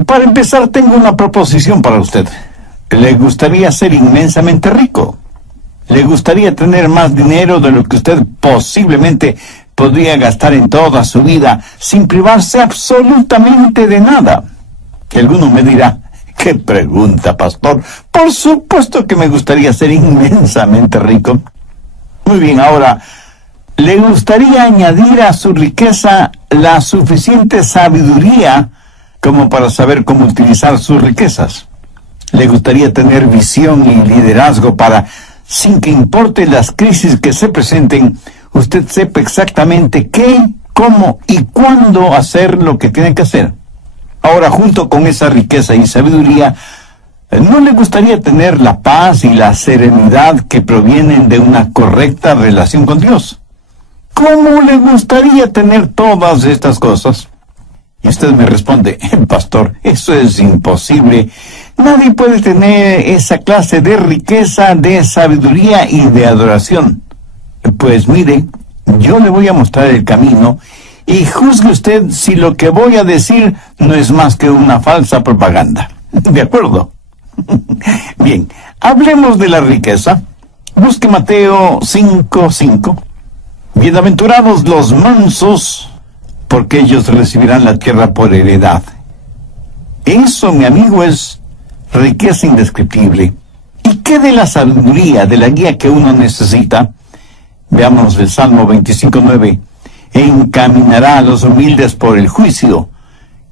Para empezar, tengo una proposición para usted. ¿Le gustaría ser inmensamente rico? ¿Le gustaría tener más dinero de lo que usted posiblemente podría gastar en toda su vida sin privarse absolutamente de nada? Que alguno me dirá, ¿qué pregunta, pastor? Por supuesto que me gustaría ser inmensamente rico. Muy bien, ahora, ¿le gustaría añadir a su riqueza la suficiente sabiduría como para saber cómo utilizar sus riquezas? ¿Le gustaría tener visión y liderazgo para, sin que importe las crisis que se presenten, usted sepa exactamente qué, cómo y cuándo hacer lo que tiene que hacer? Ahora, junto con esa riqueza y sabiduría, ¿no le gustaría tener la paz y la serenidad que provienen de una correcta relación con Dios? ¿Cómo le gustaría tener todas estas cosas? Y usted me responde, pastor, eso es imposible. Nadie puede tener esa clase de riqueza, de sabiduría y de adoración. Pues mire, yo le voy a mostrar el camino y juzgue usted si lo que voy a decir no es más que una falsa propaganda. ¿De acuerdo? Bien, hablemos de la riqueza. Busque Mateo 5:5. Bienaventurados los mansos, porque ellos recibirán la tierra por heredad. Eso, mi amigo, es riqueza indescriptible. ¿Y qué de la sabiduría, de la guía que uno necesita? Veamos el Salmo 25:9. Encaminará a los humildes por el juicio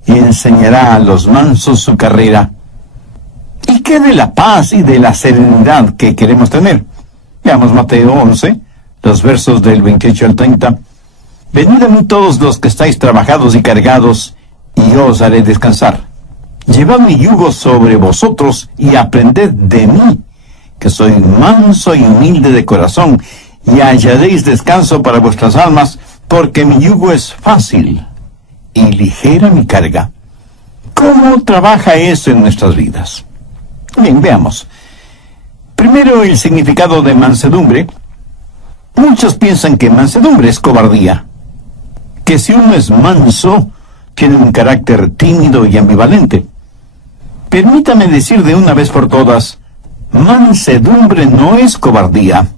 y enseñará a los mansos su carrera. ¿Y qué de la paz y de la serenidad que queremos tener? Veamos Mateo 11, los versos del 28 al 30. Venid a mí todos los que estáis trabajados y cargados, y yo os haré descansar. Llevad mi yugo sobre vosotros y aprended de mí, que soy manso y humilde de corazón, y hallaréis descanso para vuestras almas, porque mi yugo es fácil y ligera mi carga. ¿Cómo trabaja eso en nuestras vidas? Bien, veamos. Primero, el significado de mansedumbre. Muchos piensan que mansedumbre es cobardía, que si uno es manso, tiene un carácter tímido y ambivalente. Permítame decir de una vez por todas, mansedumbre no es cobardía.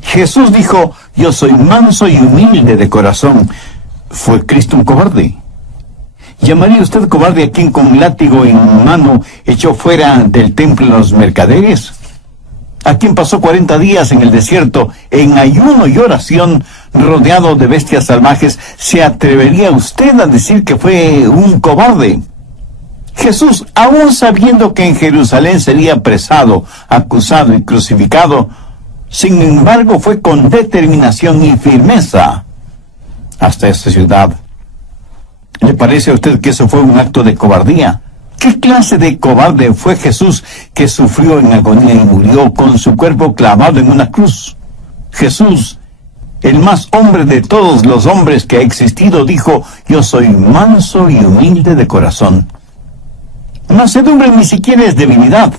Jesús dijo, yo soy manso y humilde de corazón. ¿Fue Cristo un cobarde? ¿Llamaría usted cobarde a quien con látigo en mano echó fuera del templo los mercaderes? ¿A quien pasó 40 días en el desierto, en ayuno y oración, rodeado de bestias salvajes? ¿Se atrevería usted a decir que fue un cobarde? Jesús, aún sabiendo que en Jerusalén sería apresado, acusado y crucificado, sin embargo fue con determinación y firmeza hasta esta ciudad. ¿Le parece a usted que eso fue un acto de cobardía? ¿Qué clase de cobarde fue Jesús que sufrió en agonía y murió con su cuerpo clavado en una cruz? Jesús, el más hombre de todos los hombres que ha existido, dijo, yo soy manso y humilde de corazón. Mansedumbre ni siquiera es debilidad,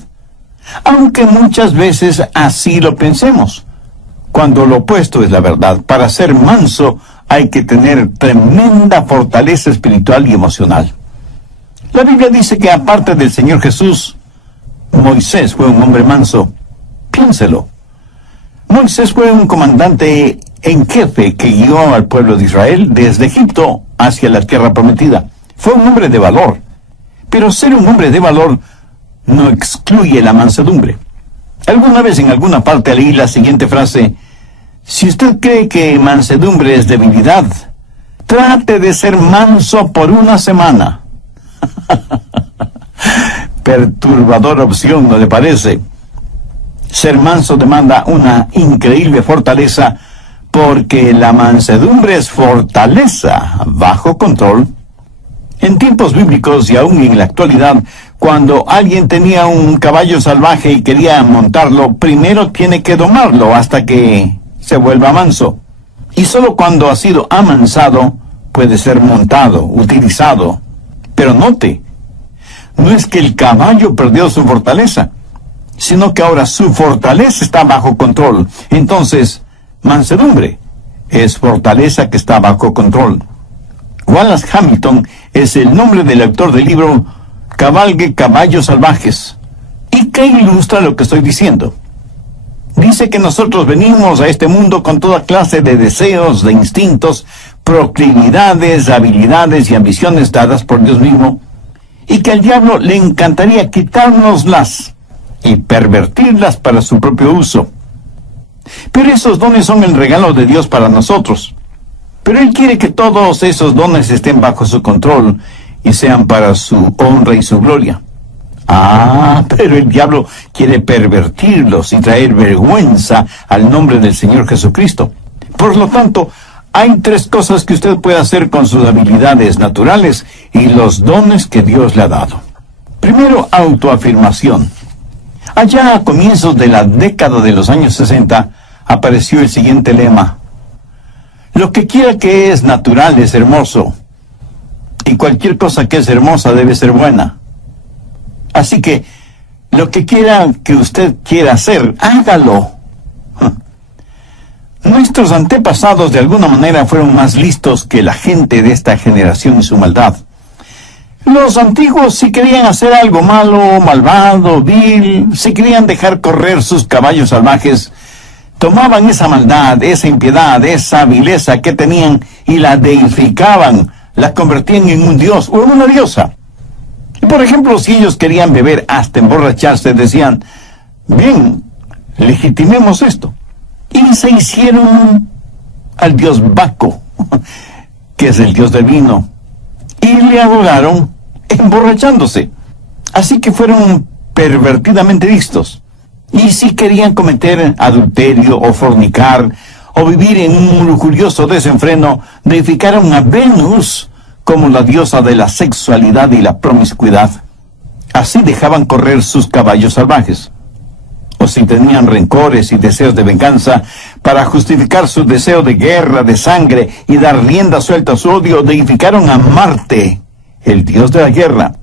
aunque muchas veces así lo pensemos, cuando lo opuesto es la verdad. Para ser manso hay que tener tremenda fortaleza espiritual y emocional. La Biblia dice que aparte del Señor Jesús, Moisés fue un hombre manso. Piénselo. Moisés fue un comandante en jefe que guió al pueblo de Israel desde Egipto hacia la tierra prometida. Fue un hombre de valor. Pero ser un hombre de valor no excluye la mansedumbre. Alguna vez en alguna parte leí la siguiente frase: si usted cree que mansedumbre es debilidad, trate de ser manso por una semana. Perturbadora opción, ¿no le parece? Ser manso demanda una increíble fortaleza, porque la mansedumbre es fortaleza bajo control. En tiempos bíblicos y aún en la actualidad, cuando alguien tenía un caballo salvaje y quería montarlo, primero tiene que domarlo hasta que se vuelva manso. Y solo cuando ha sido amansado puede ser montado, utilizado. Pero note, no es que el caballo perdió su fortaleza, sino que ahora su fortaleza está bajo control. Entonces, mansedumbre es fortaleza que está bajo control. Wallace Hamilton es el nombre del autor del libro cabalgue caballos salvajes. ¿Y qué ilustra lo que estoy diciendo? Dice que nosotros venimos a este mundo con toda clase de deseos, de instintos, proclividades, habilidades y ambiciones dadas por Dios mismo, y que al diablo le encantaría quitárnoslas y pervertirlas para su propio uso. Pero esos dones son el regalo de Dios para nosotros. Pero Él quiere que todos esos dones estén bajo su control y sean para su honra y su gloria. Pero el diablo quiere pervertirlos y traer vergüenza al nombre del Señor Jesucristo. Por lo tanto, hay tres cosas que usted puede hacer con sus habilidades naturales y los dones que Dios le ha dado. Primero, autoafirmación. Allá a comienzos de la década de los años 60, apareció el siguiente lema: lo que quiera que es natural es hermoso, y cualquier cosa que es hermosa debe ser buena. Así que, lo que quiera que usted quiera hacer, hágalo. Nuestros antepasados de alguna manera fueron más listos que la gente de esta generación y su maldad. Los antiguos, si querían hacer algo malo, malvado, vil, si querían dejar correr sus caballos salvajes, tomaban esa maldad, esa impiedad, esa vileza que tenían y la deificaban, la convertían en un dios o en una diosa. Por ejemplo, si ellos querían beber hasta emborracharse, decían: bien, legitimemos esto. Y se hicieron al dios Baco, que es el dios del vino, y le adoraron emborrachándose. Así que fueron pervertidamente listos. Y si querían cometer adulterio o fornicar, o vivir en un lujurioso desenfreno, deificaron a Venus como la diosa de la sexualidad y la promiscuidad. Así dejaban correr sus caballos salvajes. O si tenían rencores y deseos de venganza, para justificar su deseo de guerra, de sangre, y dar rienda suelta a su odio, deificaron a Marte, el dios de la guerra.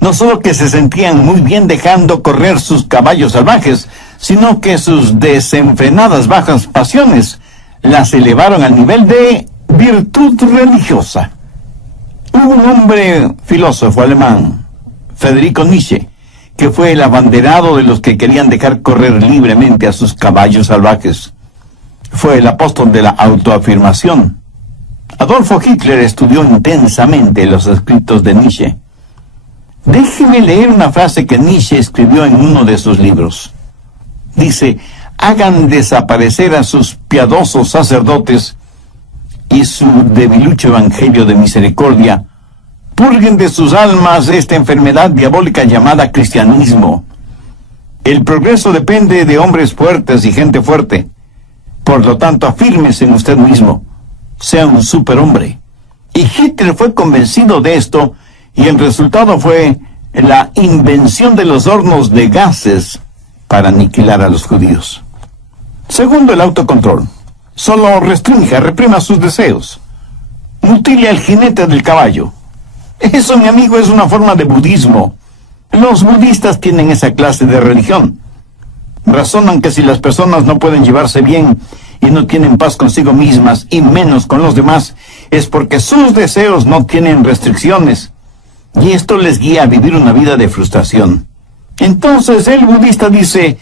No solo que se sentían muy bien dejando correr sus caballos salvajes, sino que sus desenfrenadas bajas pasiones las elevaron al nivel de virtud religiosa. Hubo un hombre filósofo alemán, Friedrich Nietzsche, que fue el abanderado de los que querían dejar correr libremente a sus caballos salvajes. Fue el apóstol de la autoafirmación. Adolfo Hitler estudió intensamente los escritos de Nietzsche. Déjeme leer una frase que Nietzsche escribió en uno de sus libros. Dice: hagan desaparecer a sus piadosos sacerdotes y su debilucho evangelio de misericordia. Purguen de sus almas esta enfermedad diabólica llamada cristianismo. El progreso depende de hombres fuertes y gente fuerte. Por lo tanto, afírmese en usted mismo. Sea un superhombre. Y Hitler fue convencido de esto, y el resultado fue la invención de los hornos de gases para aniquilar a los judíos. Segundo, el autocontrol. Solo restrinja, reprima sus deseos. Mutile al jinete del caballo. Eso, mi amigo, es una forma de budismo. Los budistas tienen esa clase de religión. Razonan que si las personas no pueden llevarse bien y no tienen paz consigo mismas y menos con los demás, es porque sus deseos no tienen restricciones. Y esto les guía a vivir una vida de frustración. Entonces el budista dice: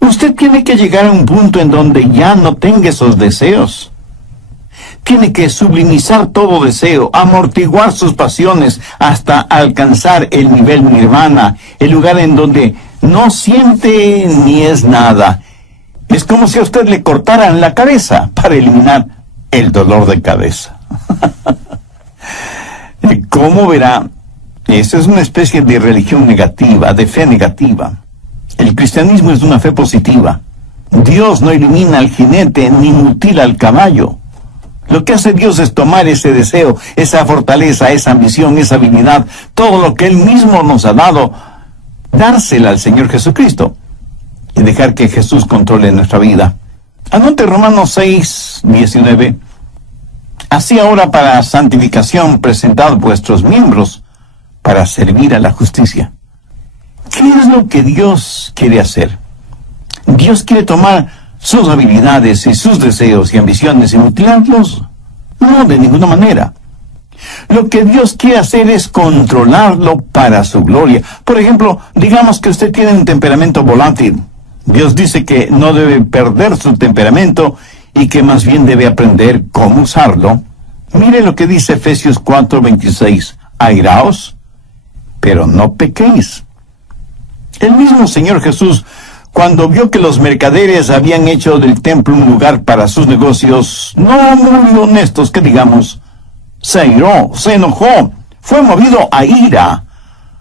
usted tiene que llegar a un punto en donde ya no tenga esos deseos. Tiene que sublimizar todo deseo, amortiguar sus pasiones hasta alcanzar el nivel nirvana, el lugar en donde no siente ni es nada. Es como si a usted le cortaran la cabeza para eliminar el dolor de cabeza. ¿Cómo verá? Esa es una especie de religión negativa, de fe negativa. El cristianismo es una fe positiva. Dios no elimina al jinete ni mutila al caballo. Lo que hace Dios es tomar ese deseo, esa fortaleza, esa ambición, esa habilidad, todo lo que Él mismo nos ha dado, dársela al Señor Jesucristo y dejar que Jesús controle nuestra vida. Anote Romanos 6, 19. Así ahora, para santificación, presentad vuestros miembros para servir a la justicia. ¿Qué es lo que Dios quiere hacer? Dios quiere tomar sus habilidades y sus deseos y ambiciones y mutilarlos. No, de ninguna manera. Lo que Dios quiere hacer es controlarlo para su gloria. Por ejemplo, digamos que usted tiene un temperamento volátil. Dios dice que no debe perder su temperamento y que más bien debe aprender cómo usarlo. Mire lo que dice Efesios 4:26. Airaos, pero no pequéis. El mismo Señor Jesús, cuando vio que los mercaderes habían hecho del templo un lugar para sus negocios, no muy honestos que digamos, se airó, se enojó, fue movido a ira.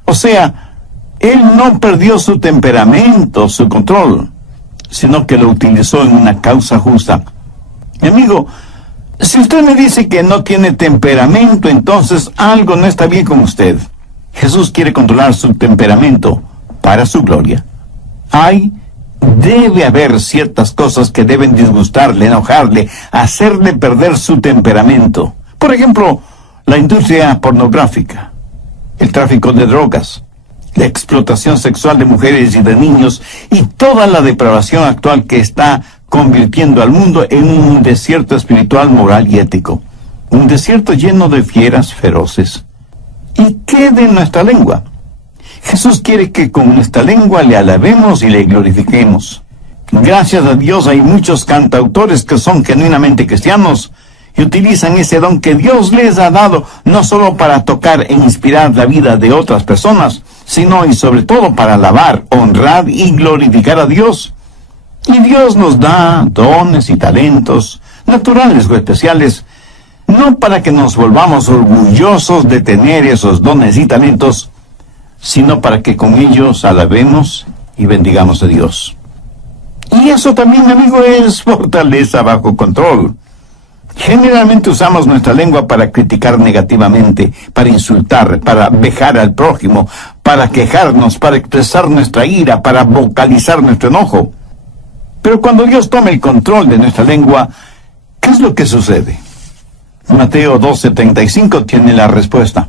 O sea, él no perdió su temperamento, su control, sino que lo utilizó en una causa justa. Mi amigo, si usted me dice que no tiene temperamento, entonces algo no está bien con usted. Jesús quiere controlar su temperamento para su gloria. Debe haber ciertas cosas que deben disgustarle, enojarle, hacerle perder su temperamento. Por ejemplo, la industria pornográfica, el tráfico de drogas, la explotación sexual de mujeres y de niños y toda la depravación actual que está convirtiendo al mundo en un desierto espiritual, moral y ético. Un desierto lleno de fieras feroces. ¿Y qué de nuestra lengua? Jesús quiere que con nuestra lengua le alabemos y le glorifiquemos. Gracias a Dios hay muchos cantautores que son genuinamente cristianos y utilizan ese don que Dios les ha dado no solo para tocar e inspirar la vida de otras personas, sino y sobre todo para alabar, honrar y glorificar a Dios. Y Dios nos da dones y talentos, naturales o especiales, no para que nos volvamos orgullosos de tener esos dones y talentos, sino para que con ellos alabemos y bendigamos a Dios. Y eso también, amigo, es fortaleza bajo control. Generalmente usamos nuestra lengua para criticar negativamente, para insultar, para vejar al prójimo, para quejarnos, para expresar nuestra ira, para vocalizar nuestro enojo. Pero cuando Dios toma el control de nuestra lengua, ¿qué es lo que sucede? Mateo 12:35 tiene la respuesta.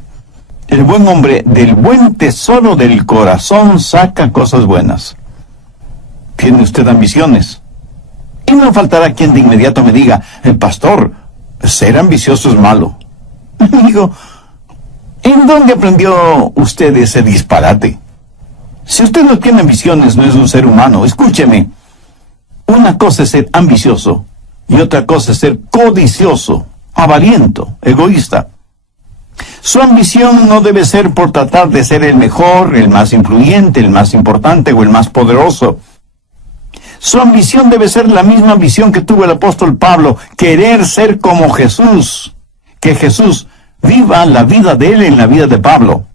El buen hombre del buen tesoro del corazón saca cosas buenas. ¿Tiene usted ambiciones? Y no faltará quien de inmediato me diga, el pastor, ser ambicioso es malo. Amigo, ¿en dónde aprendió usted ese disparate? Si usted no tiene ambiciones, no es un ser humano. Escúcheme, una cosa es ser ambicioso y otra cosa es ser codicioso, avariento, egoísta. Su ambición no debe ser por tratar de ser el mejor, el más influyente, el más importante o el más poderoso. Su ambición debe ser la misma ambición que tuvo el apóstol Pablo, querer ser como Jesús, que Jesús viva la vida de él en la vida de Pablo.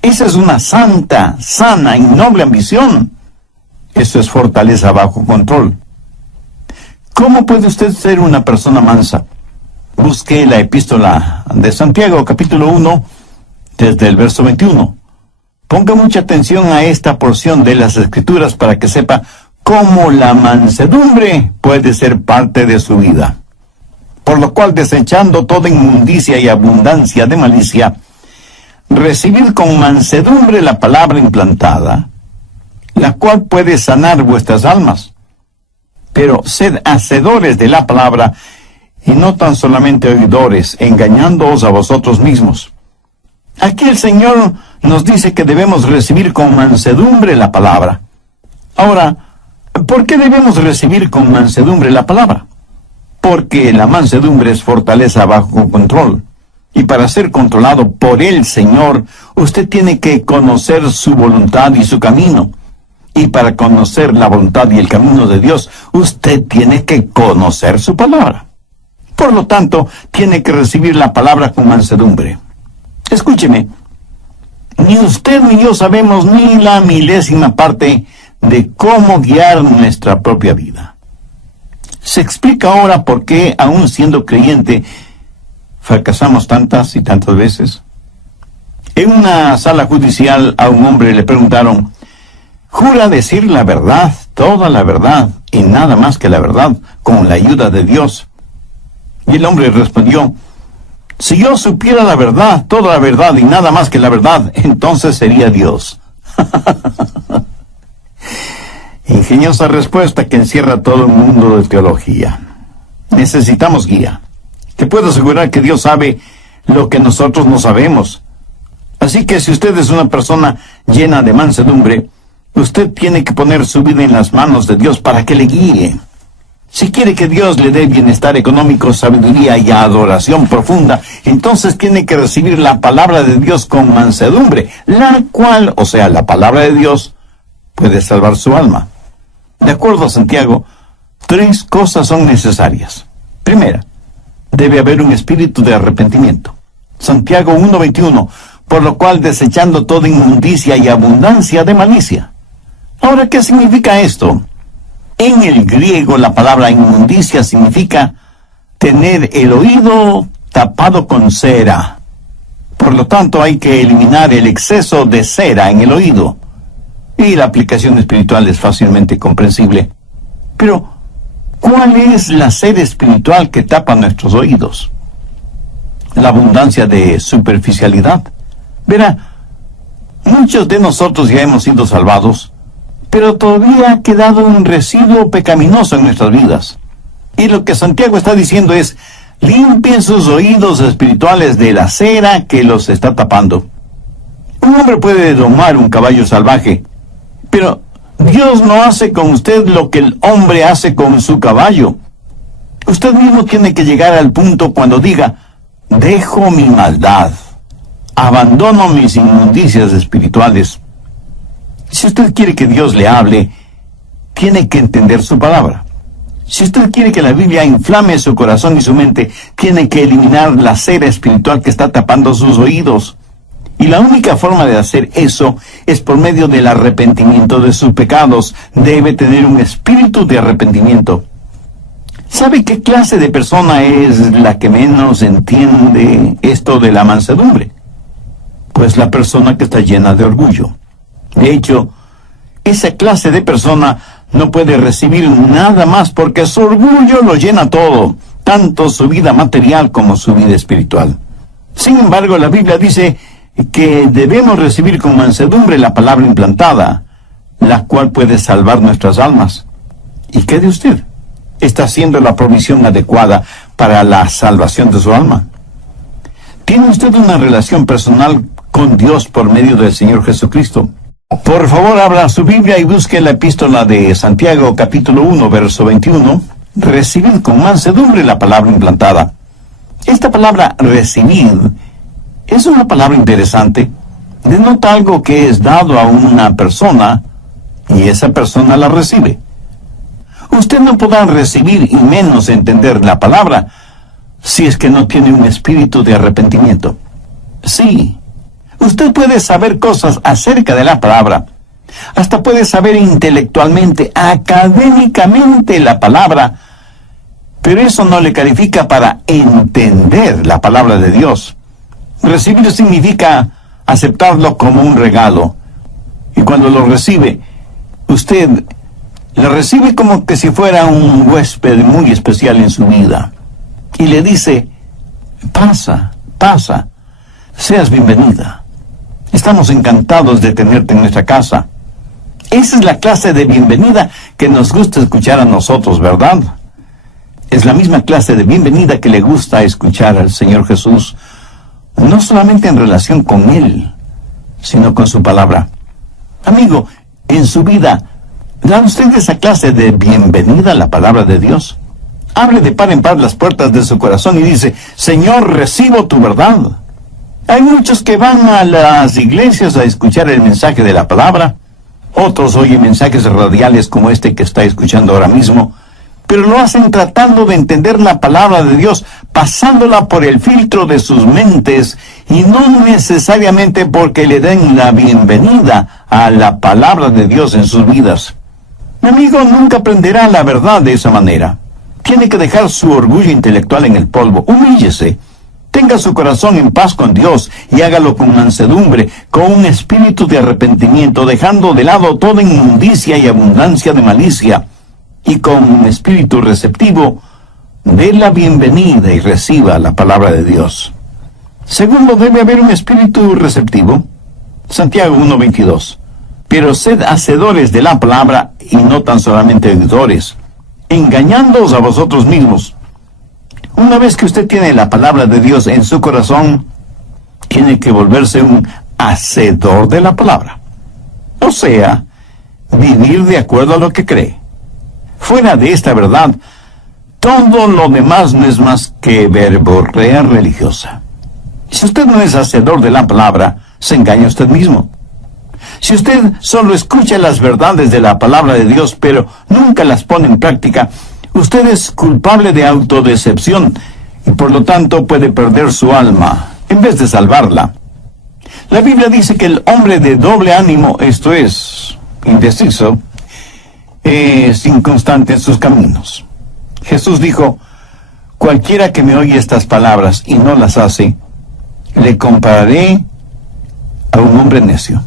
Esa es una santa, sana y noble ambición. Eso es fortaleza bajo control. ¿Cómo puede usted ser una persona mansa? Busque la epístola de Santiago, capítulo 1, desde el verso 21. Ponga mucha atención a esta porción de las Escrituras para que sepa cómo la mansedumbre puede ser parte de su vida. Por lo cual, desechando toda inmundicia y abundancia de malicia, recibid con mansedumbre la palabra implantada, la cual puede sanar vuestras almas. Pero sed hacedores de la palabra, y no tan solamente oidores, engañándoos a vosotros mismos. Aquí el Señor nos dice que debemos recibir con mansedumbre la palabra. Ahora, ¿por qué debemos recibir con mansedumbre la palabra? Porque la mansedumbre es fortaleza bajo control. Y para ser controlado por el Señor, usted tiene que conocer su voluntad y su camino. Y para conocer la voluntad y el camino de Dios, usted tiene que conocer su palabra. Por lo tanto, tiene que recibir la palabra con mansedumbre. Escúcheme, ni usted ni yo sabemos ni la milésima parte de cómo guiar nuestra propia vida. Se explica ahora por qué, aún siendo creyente, fracasamos tantas y tantas veces. En una sala judicial a un hombre le preguntaron, ¿jura decir la verdad, toda la verdad, y nada más que la verdad, con la ayuda de Dios? Y el hombre respondió, si yo supiera la verdad, toda la verdad y nada más que la verdad, entonces sería Dios. Ingeniosa respuesta que encierra todo un mundo de teología. Necesitamos guía. Te puedo asegurar que Dios sabe lo que nosotros no sabemos. Así que si usted es una persona llena de mansedumbre, usted tiene que poner su vida en las manos de Dios para que le guíe. Si quiere que Dios le dé bienestar económico, sabiduría y adoración profunda, entonces tiene que recibir la palabra de Dios con mansedumbre, la cual, o sea, la palabra de Dios, puede salvar su alma. De acuerdo a Santiago, 3 cosas son necesarias. Primera, debe haber un espíritu de arrepentimiento. Santiago 1:21, por lo cual desechando toda inmundicia y abundancia de malicia. Ahora, ¿qué significa esto? En el griego, la palabra inmundicia significa tener el oído tapado con cera. Por lo tanto, hay que eliminar el exceso de cera en el oído. Y la aplicación espiritual es fácilmente comprensible. Pero, ¿cuál es la cera espiritual que tapa nuestros oídos? La abundancia de superficialidad. Verá, muchos de nosotros ya hemos sido salvados, pero todavía ha quedado un residuo pecaminoso en nuestras vidas. Y lo que Santiago está diciendo es, limpien sus oídos espirituales de la cera que los está tapando. Un hombre puede domar un caballo salvaje, pero Dios no hace con usted lo que el hombre hace con su caballo. Usted mismo tiene que llegar al punto cuando diga, dejo mi maldad, abandono mis inmundicias espirituales. Si usted quiere que Dios le hable, tiene que entender su palabra. Si usted quiere que la Biblia inflame su corazón y su mente, tiene que eliminar la cera espiritual que está tapando sus oídos. Y la única forma de hacer eso es por medio del arrepentimiento de sus pecados. Debe tener un espíritu de arrepentimiento. ¿Sabe qué clase de persona es la que menos entiende esto de la mansedumbre? Pues la persona que está llena de orgullo. De hecho, esa clase de persona no puede recibir nada más porque su orgullo lo llena todo, tanto su vida material como su vida espiritual. Sin embargo, la Biblia dice que debemos recibir con mansedumbre la palabra implantada, la cual puede salvar nuestras almas. ¿Y qué de usted? ¿Está haciendo la provisión adecuada para la salvación de su alma? ¿Tiene usted una relación personal con Dios por medio del Señor Jesucristo? Por favor, abra su Biblia y busque la epístola de Santiago, capítulo 1, verso 21. Recibid con mansedumbre la palabra implantada. Esta palabra recibir es una palabra interesante. Denota algo que es dado a una persona y esa persona la recibe. Usted no podrá recibir y menos entender la palabra si es que no tiene un espíritu de arrepentimiento. Sí. Usted puede saber cosas acerca de la palabra, hasta puede saber intelectualmente, académicamente la palabra, pero eso no le califica para entender la palabra de Dios. Recibir significa aceptarlo como un regalo, y cuando lo recibe, usted lo recibe como que si fuera un huésped muy especial en su vida, y le dice, pasa, seas bienvenida. Estamos encantados de tenerte en nuestra casa. Esa es la clase de bienvenida que nos gusta escuchar a nosotros, ¿verdad? Es la misma clase de bienvenida que le gusta escuchar al Señor Jesús, no solamente en relación con Él, sino con su palabra. Amigo, en su vida, ¿da usted esa clase de bienvenida a la palabra de Dios? Abre de par en par las puertas de su corazón y dice, Señor, recibo tu verdad. Hay muchos que van a las iglesias a escuchar el mensaje de la palabra. Otros oyen mensajes radiales como este que está escuchando ahora mismo, pero lo hacen tratando de entender la palabra de Dios, pasándola por el filtro de sus mentes, y no necesariamente porque le den la bienvenida a la palabra de Dios en sus vidas. Mi amigo nunca aprenderá la verdad de esa manera. Tiene que dejar su orgullo intelectual en el polvo. Humíllese. Tenga su corazón en paz con Dios y hágalo con mansedumbre, con un espíritu de arrepentimiento, dejando de lado toda inmundicia y abundancia de malicia, y con un espíritu receptivo, dé la bienvenida y reciba la palabra de Dios. Segundo, debe haber un espíritu receptivo. Santiago 1:22. Pero sed hacedores de la palabra y no tan solamente oidores, engañándoos a vosotros mismos. Una vez que usted tiene la palabra de Dios en su corazón, tiene que volverse un hacedor de la palabra. O sea, vivir de acuerdo a lo que cree. Fuera de esta verdad, todo lo demás no es más que verborrea religiosa. Si usted no es hacedor de la palabra, se engaña usted mismo. Si usted solo escucha las verdades de la palabra de Dios, pero nunca las pone en práctica, usted es culpable de autodecepción y por lo tanto puede perder su alma en vez de salvarla. La Biblia dice que el hombre de doble ánimo, esto es, indeciso, es inconstante en sus caminos. Jesús dijo: cualquiera que me oye estas palabras y no las hace, le compararé a un hombre necio.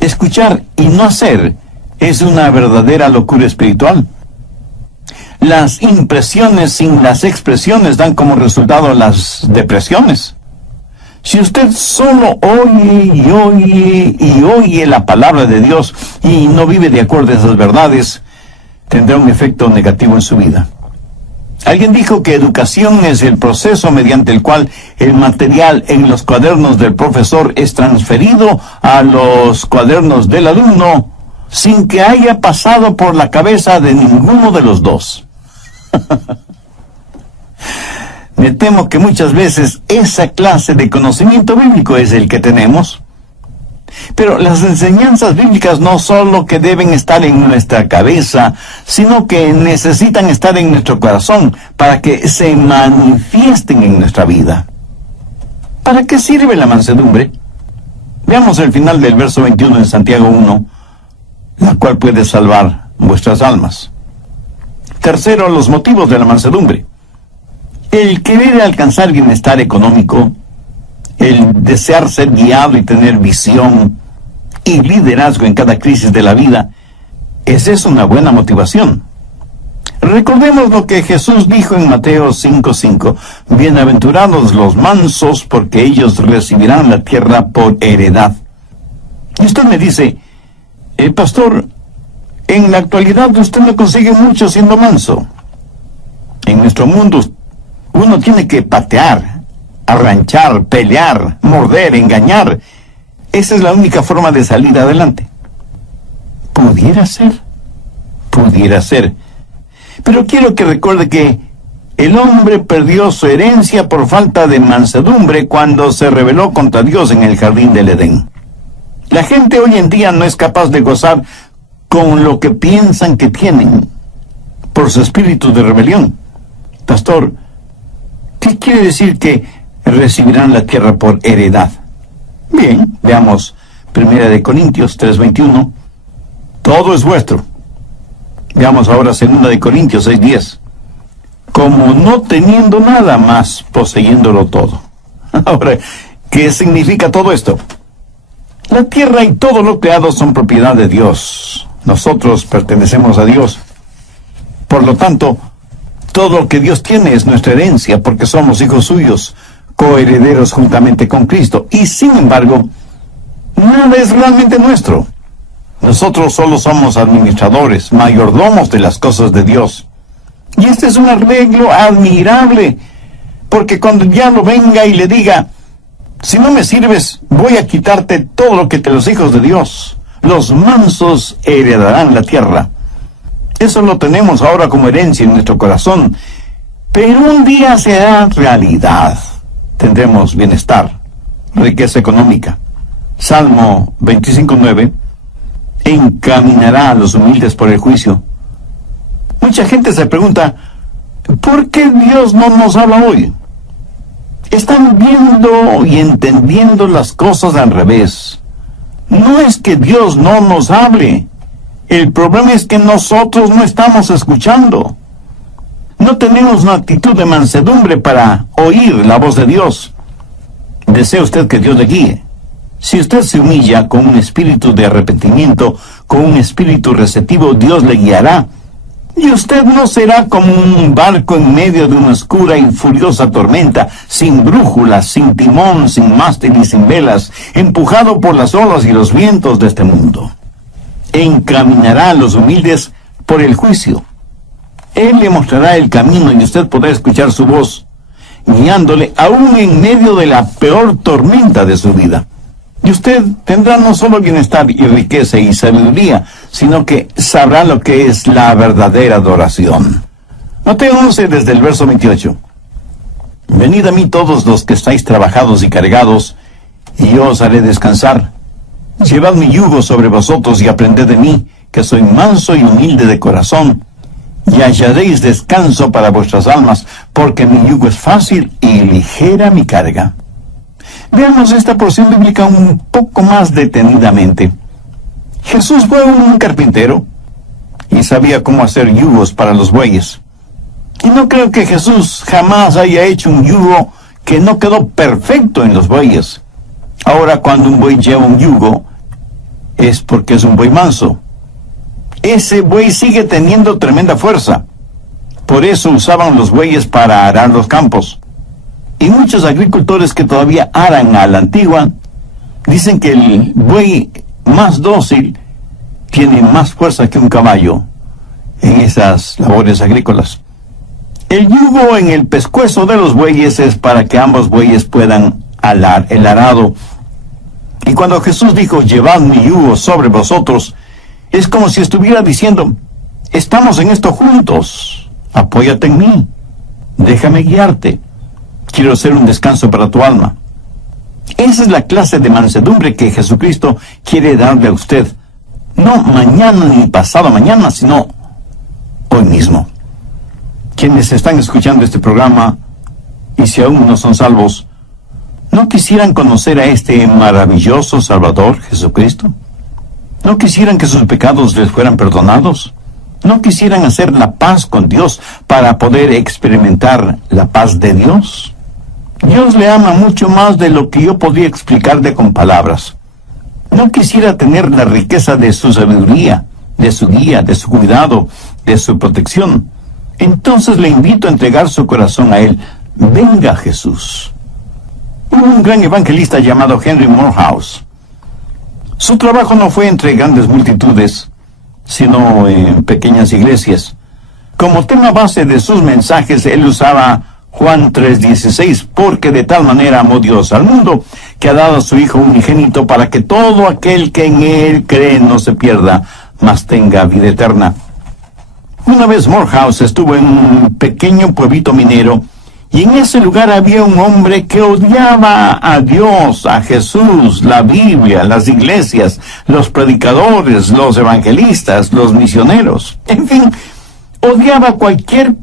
Escuchar y no hacer es una verdadera locura espiritual. Las impresiones sin las expresiones dan como resultado las depresiones. Si usted solo oye y oye y oye la palabra de Dios y no vive de acuerdo a esas verdades, tendrá un efecto negativo en su vida. Alguien dijo que educación es el proceso mediante el cual el material en los cuadernos del profesor es transferido a los cuadernos del alumno sin que haya pasado por la cabeza de ninguno de los dos. Me temo que muchas veces esa clase de conocimiento bíblico es el que tenemos. Pero las enseñanzas bíblicas no solo que deben estar en nuestra cabeza, sino que necesitan estar en nuestro corazón para que se manifiesten en nuestra vida. ¿Para qué sirve la mansedumbre? Veamos el final del verso 21 en Santiago 1, la cual puede salvar vuestras almas. Tercero, los motivos de la mansedumbre. El querer alcanzar bienestar económico, el desear ser guiado y tener visión y liderazgo en cada crisis de la vida, esa es una buena motivación. Recordemos lo que Jesús dijo en Mateo 5:5, bienaventurados los mansos, porque ellos recibirán la tierra por heredad. Y usted me dice, pastor, en la actualidad usted no consigue mucho siendo manso. En nuestro mundo uno tiene que patear, arranchar, pelear, morder, engañar. Esa es la única forma de salir adelante. Pudiera ser. Pero quiero que recuerde que el hombre perdió su herencia por falta de mansedumbre cuando se rebeló contra Dios en el jardín del Edén. La gente hoy en día no es capaz de gozar con lo que piensan que tienen por su espíritu de rebelión. Pastor, ¿qué quiere decir que recibirán la tierra por heredad? Bien, veamos 1 Corintios 3:21. Todo es vuestro. Veamos ahora 2 Corintios 6:10. Como no teniendo nada más, poseyéndolo todo. Ahora, ¿qué significa todo esto? La tierra y todo lo creado son propiedad de Dios. Nosotros pertenecemos a Dios. Por lo tanto, todo lo que Dios tiene es nuestra herencia, porque somos hijos suyos, coherederos juntamente con Cristo. Y sin embargo, nada es realmente nuestro. Nosotros solo somos administradores, mayordomos de las cosas de Dios. Y este es un arreglo admirable, porque cuando el diablo venga y le diga, si no me sirves, voy a quitarte todo lo que te los hijos de Dios, los mansos heredarán la tierra. Eso lo tenemos ahora como herencia en nuestro corazón, pero un día será realidad. Tendremos bienestar, riqueza económica. Salmo 25:9, encaminará a los humildes por el juicio. Mucha gente se pregunta, ¿por qué Dios no nos habla hoy? Están viendo y entendiendo las cosas al revés. No es que Dios no nos hable. El problema es que nosotros no estamos escuchando. No tenemos una actitud de mansedumbre para oír la voz de Dios. ¿Desea usted que Dios le guíe? Si usted se humilla con un espíritu de arrepentimiento, con un espíritu receptivo, Dios le guiará. Y usted no será como un barco en medio de una oscura y furiosa tormenta, sin brújula, sin timón, sin mástil y sin velas, empujado por las olas y los vientos de este mundo. Encaminará a los humildes por el juicio. Él le mostrará el camino y usted podrá escuchar su voz, guiándole aún en medio de la peor tormenta de su vida. Y usted tendrá no solo bienestar y riqueza y sabiduría, sino que sabrá lo que es la verdadera adoración. Mateo 11 desde el verso 28. Venid a mí todos los que estáis trabajados y cargados, y yo os haré descansar. Llevad mi yugo sobre vosotros y aprended de mí, que soy manso y humilde de corazón, y hallaréis descanso para vuestras almas, porque mi yugo es fácil y ligera mi carga. Veamos esta porción bíblica un poco más detenidamente. Jesús fue un carpintero y sabía cómo hacer yugos para los bueyes. Y no creo que Jesús jamás haya hecho un yugo que no quedó perfecto en los bueyes. Ahora, cuando un buey lleva un yugo, es porque es un buey manso. Ese buey sigue teniendo tremenda fuerza. Por eso usaban los bueyes para arar los campos. Y muchos agricultores que todavía aran a la antigua dicen que el buey más dócil tiene más fuerza que un caballo en esas labores agrícolas. El yugo en el pescuezo de los bueyes es para que ambos bueyes puedan alar el arado. Y cuando Jesús dijo, llevad mi yugo sobre vosotros, es como si estuviera diciendo, estamos en esto juntos, apóyate en mí, déjame guiarte, quiero ser un descanso para tu alma. Esa es la clase de mansedumbre que Jesucristo quiere darle a usted, no mañana ni pasado mañana, sino hoy mismo. Quienes están escuchando este programa, y si aún no son salvos, ¿no quisieran conocer a este maravilloso Salvador, Jesucristo? ¿No quisieran que sus pecados les fueran perdonados? ¿No quisieran hacer la paz con Dios para poder experimentar la paz de Dios? Dios le ama mucho más de lo que yo podría explicarle con palabras. ¿No quisiera tener la riqueza de su sabiduría, de su guía, de su cuidado, de su protección? Entonces le invito a entregar su corazón a Él. Venga, Jesús. Hubo un gran evangelista llamado Henry Morehouse. Su trabajo no fue entre grandes multitudes, sino en pequeñas iglesias. Como tema base de sus mensajes, él usaba Juan 3:16, porque de tal manera amó Dios al mundo, que ha dado a su Hijo unigénito para que todo aquel que en Él cree no se pierda, mas tenga vida eterna. Una vez Morehouse estuvo en un pequeño pueblito minero, y en ese lugar había un hombre que odiaba a Dios, a Jesús, la Biblia, las iglesias, los predicadores, los evangelistas, los misioneros. En fin, odiaba cualquier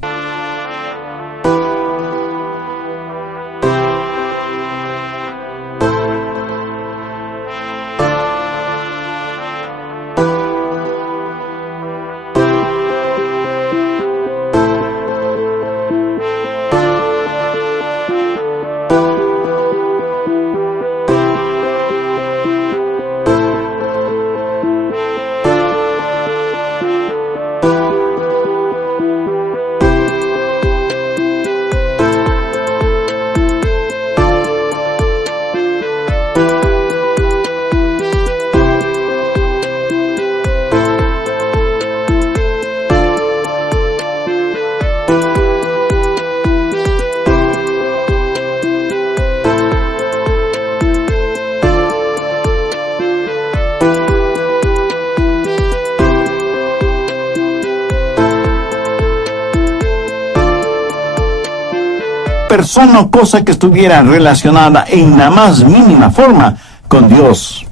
persona o cosa que estuviera relacionada en la más mínima forma con Dios.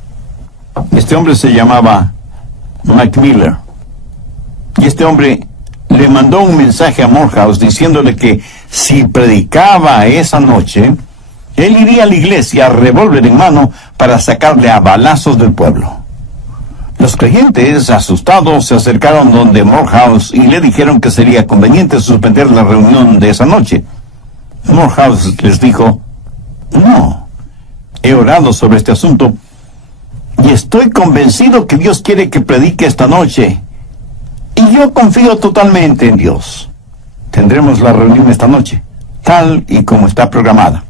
Este hombre se llamaba Mike Miller. Y este hombre le mandó un mensaje a Morehouse diciéndole que si predicaba esa noche, él iría a la iglesia, revólver en mano, para sacarle a balazos del pueblo. Los creyentes, asustados, se acercaron donde Morehouse y le dijeron que sería conveniente suspender la reunión de esa noche. Morehouse les dijo, no, he orado sobre este asunto y estoy convencido que Dios quiere que predique esta noche. Y yo confío totalmente en Dios. Tendremos la reunión esta noche, tal y como está programada.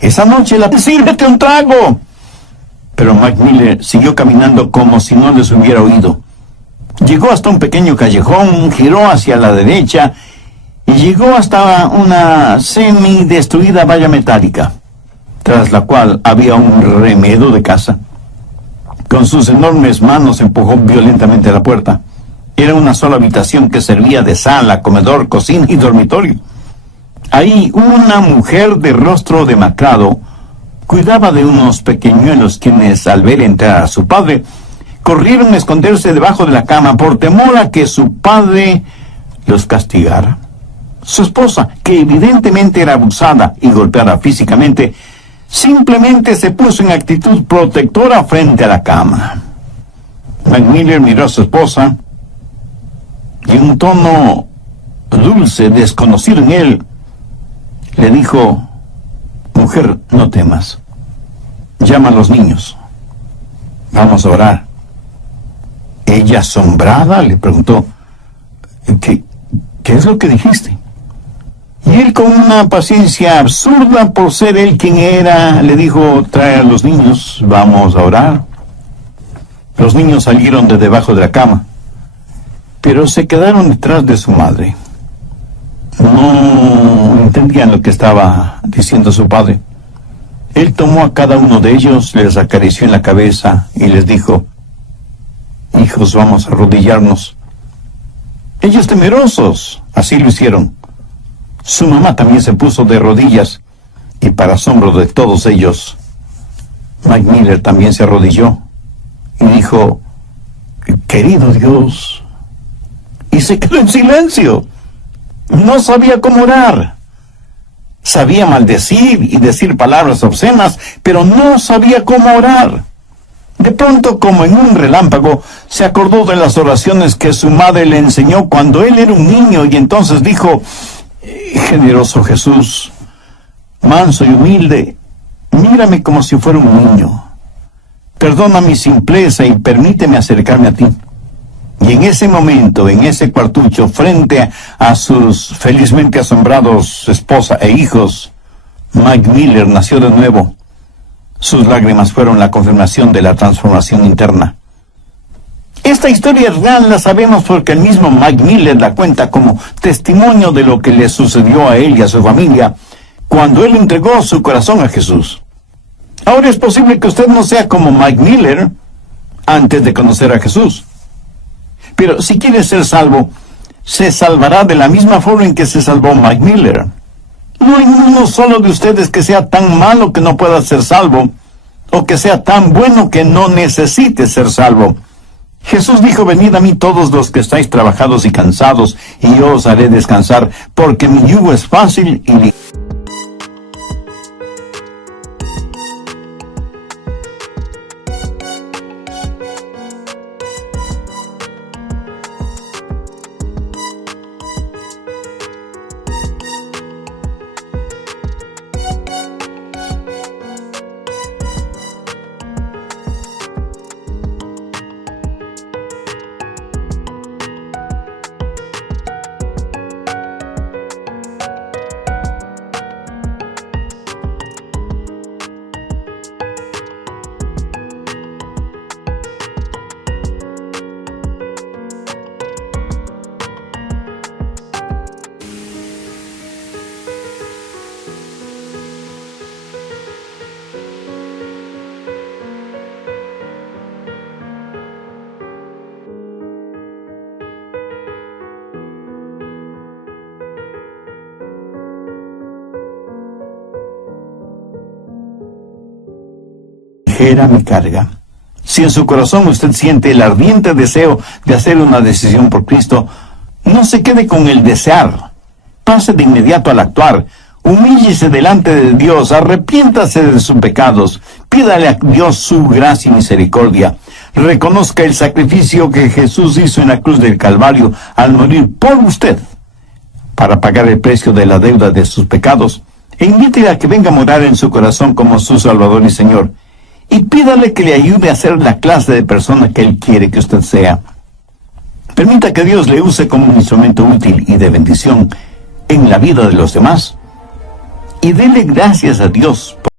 Esa noche sírvete un trago. Pero Mike Miller siguió caminando como si no les hubiera oído. Llegó hasta un pequeño callejón, giró hacia la derecha y llegó hasta una semi-destruida valla metálica, tras la cual había un remedo de casa. Con sus enormes manos empujó violentamente la puerta. Era una sola habitación que servía de sala, comedor, cocina y dormitorio. Ahí una mujer de rostro demacrado cuidaba de unos pequeñuelos quienes, al ver entrar a su padre, corrieron a esconderse debajo de la cama por temor a que su padre los castigara. Su esposa, que evidentemente era abusada y golpeada físicamente, simplemente se puso en actitud protectora frente a la cama. McMiller miró a su esposa y en un tono dulce, desconocido en él, le dijo: «Mujer, no temas. Llama a los niños. Vamos a orar». Ella, asombrada, le preguntó: ¿Qué es lo que dijiste? Y él, con una paciencia absurda por ser él quien era, le dijo: «Trae a los niños, vamos a orar». Los niños salieron de debajo de la cama, pero se quedaron detrás de su madre. No entendían lo que estaba diciendo su padre. Él tomó a cada uno de ellos, les acarició en la cabeza y les dijo: «Hijos, vamos a arrodillarnos». Ellos, temerosos, así lo hicieron. Su mamá también se puso de rodillas y, para asombro de todos ellos, McMiller también se arrodilló y dijo: «Querido Dios», y se quedó en silencio. No sabía cómo orar. Sabía maldecir y decir palabras obscenas, pero no sabía cómo orar. De pronto, como en un relámpago, se acordó de las oraciones que su madre le enseñó cuando él era un niño, y entonces dijo: «Generoso Jesús, manso y humilde, mírame como si fuera un niño. Perdona mi simpleza y permíteme acercarme a ti». Y en ese momento, en ese cuartucho, frente a sus felizmente asombrados esposa e hijos, McMiller nació de nuevo. Sus lágrimas fueron la confirmación de la transformación interna. Esta historia real la sabemos porque el mismo McMiller la cuenta como testimonio de lo que le sucedió a él y a su familia cuando él entregó su corazón a Jesús. Ahora es posible que usted no sea como McMiller antes de conocer a Jesús. Pero si quiere ser salvo, se salvará de la misma forma en que se salvó McMiller. No hay uno solo de ustedes que sea tan malo que no pueda ser salvo, o que sea tan bueno que no necesite ser salvo. Jesús dijo: «Venid a mí todos los que estáis trabajados y cansados, y yo os haré descansar, porque mi yugo es fácil y ligero». Ligera mi carga. Si en su corazón usted siente el ardiente deseo de hacer una decisión por Cristo, no se quede con el desear. Pase de inmediato al actuar. Humíllese delante de Dios, arrepiéntase de sus pecados, pídale a Dios su gracia y misericordia. Reconozca el sacrificio que Jesús hizo en la cruz del Calvario al morir por usted, para pagar el precio de la deuda de sus pecados. E invítele a que venga a morar en su corazón como su Salvador y Señor. Y pídale que le ayude a ser la clase de persona que Él quiere que usted sea. Permita que Dios le use como un instrumento útil y de bendición en la vida de los demás. Y dele gracias a Dios